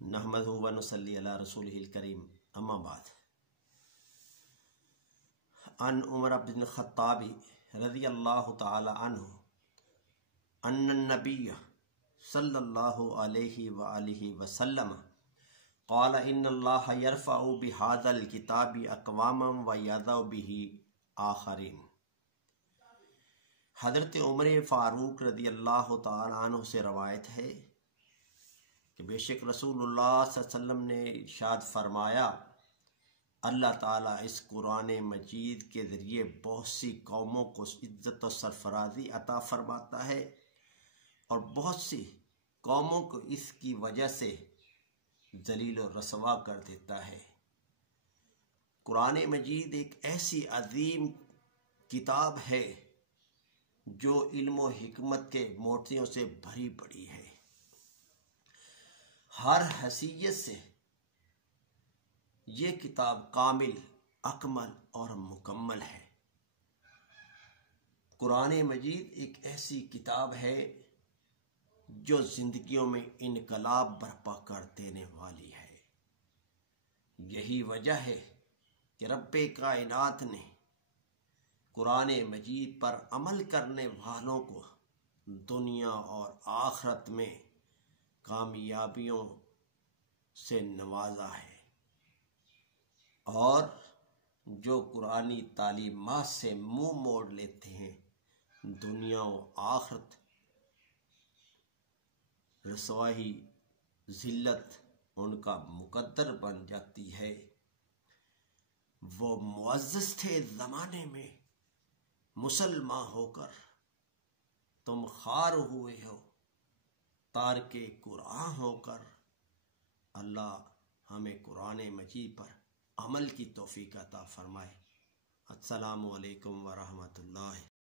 نحمدہ و نصلی علی رسولہ الکریم، اما بعد۔ عن عمر بن الخطاب رضی اللہ تعالی عنہ ان النبی صلی اللہ علیہ وآلہ وسلم قال ان اللہ یرفع بہذا الکتاب اقواما ویضع بہ آخرین۔ حضرت عمر فاروق رضی اللہ تعالی عنہ سے روایت ہے کہ بے شک رسول اللہ صلی اللہ علیہ وسلم نے ارشاد فرمایا، اللہ تعالیٰ اس قرآن مجید کے ذریعے بہت سی قوموں کو عزت و سرفرازی عطا فرماتا ہے اور بہت سی قوموں کو اس کی وجہ سے ذلیل و رسوا کر دیتا ہے۔ قرآن مجید ایک ایسی عظیم کتاب ہے جو علم و حکمت کے موتیوں سے بھری پڑی ہے، ہر حیثیت سے یہ کتاب کامل، اکمل اور مکمل ہے۔ قرآن مجید ایک ایسی کتاب ہے جو زندگیوں میں انقلاب برپا کر دینے والی ہے۔ یہی وجہ ہے کہ رب کائنات نے قرآن مجید پر عمل کرنے والوں کو دنیا اور آخرت میں کامیابیوں سے نوازا ہے، اور جو قرآنی تعلیمات سے منہ موڑ لیتے ہیں دنیا و آخرت رسوائی، ذلت ان کا مقدر بن جاتی ہے۔ وہ معزز تھے زمانے میں، مسلمان ہو کر تم خوار ہوئے ہو تارک قرآن ہو کر۔ اللہ ہمیں قرآن مجید پر عمل کی توفیق عطا فرمائے۔ السلام علیکم ورحمۃ اللہ۔